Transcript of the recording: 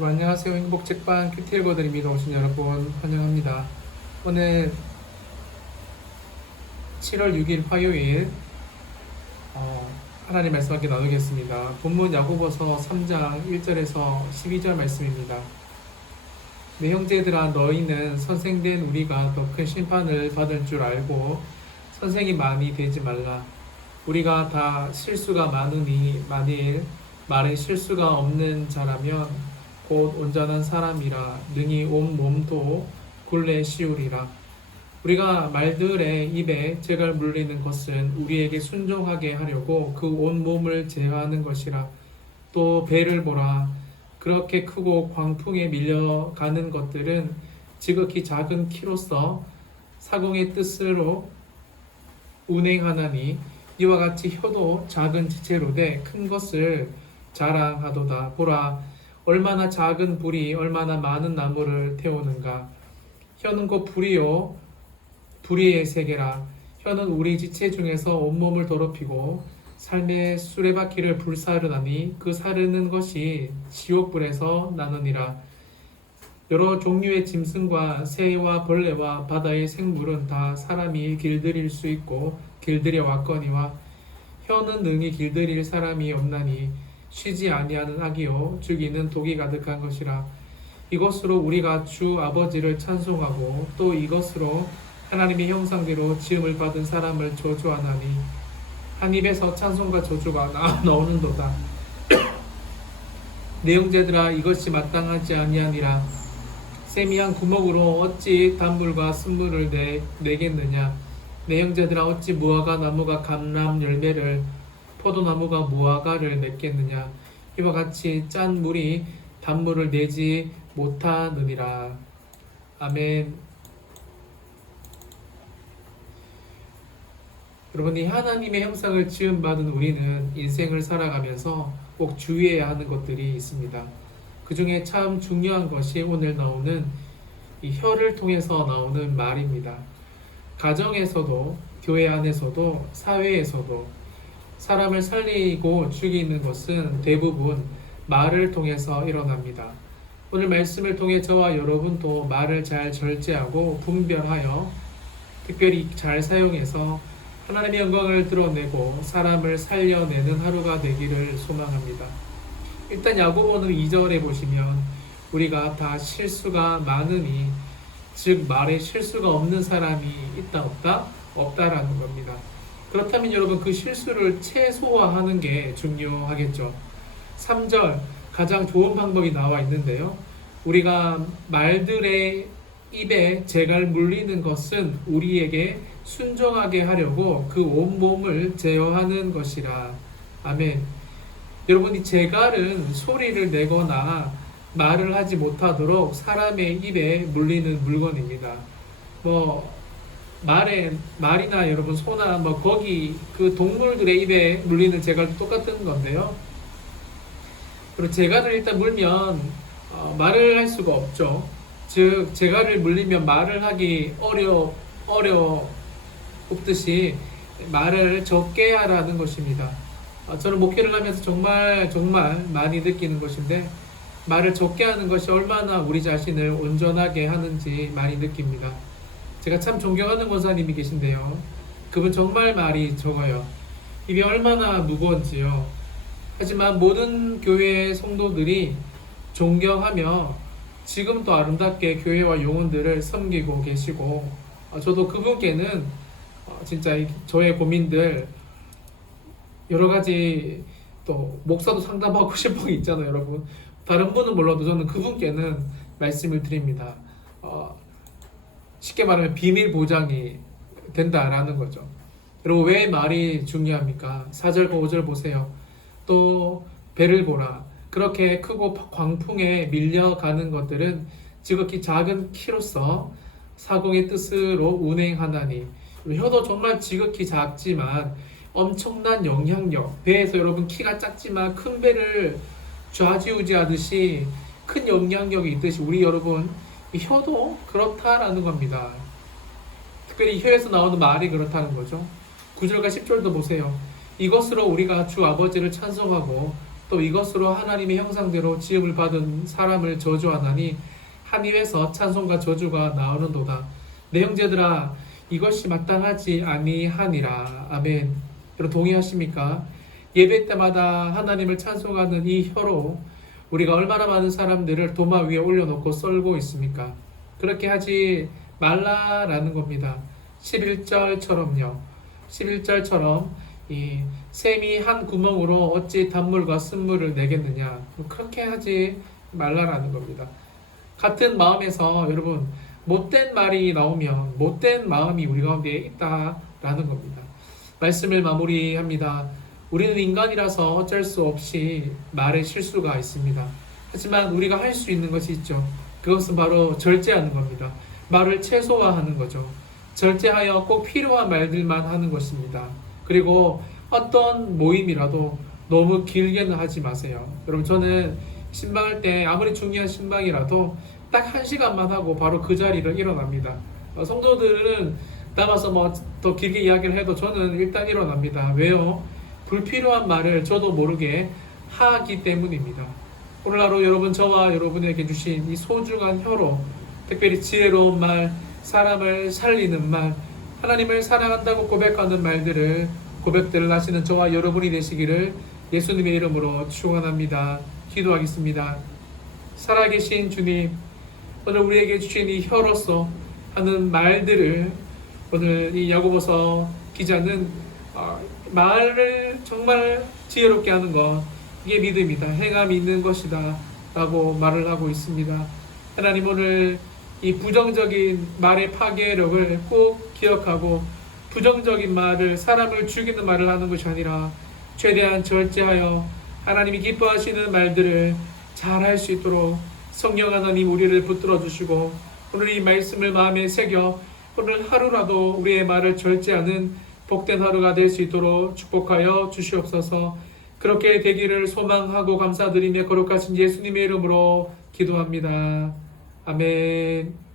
안녕하세요. 행복책방 큐티 읽어드립니다. 오신 여러분 환영합니다. 오늘 7월 6일 화요일 하나님 말씀 함께 나누겠습니다. 본문 야고보서 3장 1절에서 12절 말씀입니다. 내 형제들아, 너희는 선생된 우리가 더 큰 심판을 받을 줄 알고 선생이 많이 되지 말라. 우리가 다 실수가 많으니 만일 말에 실수가 없는 자라면 곧 온전한 사람이라 능히 온 몸도 굴레 씌우리라. 우리가 말들의 입에 재갈 물리는 것은 우리에게 순종하게 하려고 그 온 몸을 제어하는 것이라. 또 배를 보라. 그렇게 크고 광풍에 밀려가는 것들은 지극히 작은 키로서 사공의 뜻으로 운행하나니 이와 같이 혀도 작은 지체로되 큰 것을 자랑하도다. 보라, 얼마나 작은 불이 얼마나 많은 나무를 태우는가. 혀는 곧 불이요 불의의 세계라. 혀는 우리 지체 중에서 온몸을 더럽히고 삶의 수레바퀴를 불사르나니 그 사르는 것이 지옥불에서 나느니라. 여러 종류의 짐승과 새와 벌레와 바다의 생물은 다 사람이 길들일 수 있고 길들여 왔거니와 혀는 능히 길들일 사람이 없나니 쉬지 아니하는 악이요 죽이는 독이 가득한 것이라. 이것으로 우리가 주 아버지를 찬송하고 또 이것으로 하나님의 형상대로 지음을 받은 사람을 저주하나니 한 입에서 찬송과 저주가 나오는도다. 내 형제들아, 이것이 마땅하지 아니하니라. 샘이 한 구멍으로 어찌 단물과 쓴물을 내겠느냐. 내 형제들아, 어찌 무화과 나무가 감람 열매를 포도나무가 무화과를 맺겠느냐. 이와 같이 짠 물이 단물을 내지 못하느니라. 아멘. 여러분, 이 하나님의 형상을 지음받은 우리는 인생을 살아가면서 꼭 주의해야 하는 것들이 있습니다. 그 중에 참 중요한 것이 오늘 나오는 이 혀를 통해서 나오는 말입니다. 가정에서도 교회 안에서도 사회에서도 사람을 살리고 죽이는 것은 대부분 말을 통해서 일어납니다. 오늘 말씀을 통해 저와 여러분도 말을 잘 절제하고 분별하여 특별히 잘 사용해서 하나님의 영광을 드러내고 사람을 살려내는 하루가 되기를 소망합니다. 일단 야고보는 2절에 보시면 우리가 다 실수가 많으니, 즉 말에 실수가 없는 사람이 있다 없다? 없다라는 겁니다. 그렇다면 여러분, 그 실수를 최소화하는 게 중요하겠죠. 3절 가장 좋은 방법이 나와 있는데요. 우리가 말들의 입에 재갈 물리는 것은 우리에게 순종하게 하려고 그 온몸을 제어하는 것이라. 아멘. 여러분, 이 재갈은 소리를 내거나 말을 하지 못하도록 사람의 입에 물리는 물건입니다. 말이나 여러분 소나 거기 그 동물들의 입에 물리는 재갈도 똑같은 건데요. 그리고 재갈을 일단 물면 말을 할 수가 없죠. 즉 재갈을 물리면 말을 하기 어렵듯이 말을 적게 하라는 것입니다. 저는 목회를 하면서 정말 많이 느끼는 것인데, 말을 적게 하는 것이 얼마나 우리 자신을 온전하게 하는지 많이 느낍니다. 제가 참 존경하는 권사님이 계신데요. 그분 정말 말이 적어요. 입이 얼마나 무거운지요. 하지만 모든 교회의 성도들이 존경하며 지금도 아름답게 교회와 영혼들을 섬기고 계시고, 저도 그분께는 진짜 저의 고민들 여러 가지, 또 목사도 상담하고 싶은 게 있잖아요, 여러분. 다른 분은 몰라도 저는 그분께는 말씀을 드립니다. 쉽게 말하면 비밀 보장이 된다라는 거죠. 그리고 왜 말이 중요합니까? 4절과 5절 보세요. 또 배를 보라. 그렇게 크고 광풍에 밀려가는 것들은 지극히 작은 키로서 사공의 뜻으로 운행하나니. 혀도 정말 지극히 작지만 엄청난 영향력, 배에서 여러분 키가 작지만 큰 배를 좌지우지하듯이 큰 영향력이 있듯이 우리 여러분 이 혀도 그렇다라는 겁니다. 특별히 혀에서 나오는 말이 그렇다는 거죠. 9절과 10절도 보세요. 이것으로 우리가 주 아버지를 찬송하고 또 이것으로 하나님의 형상대로 지음을 받은 사람을 저주하나니 한 입에서 찬송과 저주가 나오는도다. 내 형제들아 이것이 마땅하지 아니하니라. 아멘. 여러분 동의하십니까? 예배 때마다 하나님을 찬송하는 이 혀로 우리가 얼마나 많은 사람들을 도마 위에 올려놓고 썰고 있습니까? 그렇게 하지 말라라는 겁니다. 11절처럼요. 11절처럼 이 샘이 한 구멍으로 어찌 단물과 쓴물을 내겠느냐. 그렇게 하지 말라라는 겁니다. 같은 마음에서 여러분 못된 말이 나오면 못된 마음이 우리 가운데 있다라는 겁니다. 말씀을 마무리합니다. 우리는 인간이라서 어쩔 수 없이 말에 실수가 있습니다. 하지만 우리가 할 수 있는 것이 있죠. 그것은 바로 절제하는 겁니다. 말을 최소화하는 거죠. 절제하여 꼭 필요한 말들만 하는 것입니다. 그리고 어떤 모임이라도 너무 길게는 하지 마세요. 여러분 저는 신방할 때 아무리 중요한 신방이라도 딱 1시간만 하고 바로 그 자리를 일어납니다. 성도들은 남아서 뭐 더 길게 이야기를 해도 저는 일단 일어납니다. 왜요? 불필요한 말을 저도 모르게 하기 때문입니다. 오늘 하루 여러분 저와 여러분에게 주신 이 소중한 혀로 특별히 지혜로운 말, 사람을 살리는 말, 하나님을 사랑한다고 고백하는 말들을 고백들을 하시는 저와 여러분이 되시기를 예수님의 이름으로 축원합니다. 기도하겠습니다. 살아계신 주님, 오늘 우리에게 주신 이 혀로서 하는 말들을 오늘 이 야고보서 기자는 말을 정말 지혜롭게 하는 것, 이게 믿음이다, 행함이 있는 것이다 라고 말을 하고 있습니다. 하나님 오늘 이 부정적인 말의 파괴력을 꼭 기억하고 부정적인 말을, 사람을 죽이는 말을 하는 것이 아니라 최대한 절제하여 하나님이 기뻐하시는 말들을 잘 할 수 있도록 성령 하나님 우리를 붙들어 주시고 오늘 이 말씀을 마음에 새겨 오늘 하루라도 우리의 말을 절제하는 복된 하루가 될 수 있도록 축복하여 주시옵소서. 그렇게 되기를 소망하고 감사드리며 거룩하신 예수님의 이름으로 기도합니다. 아멘.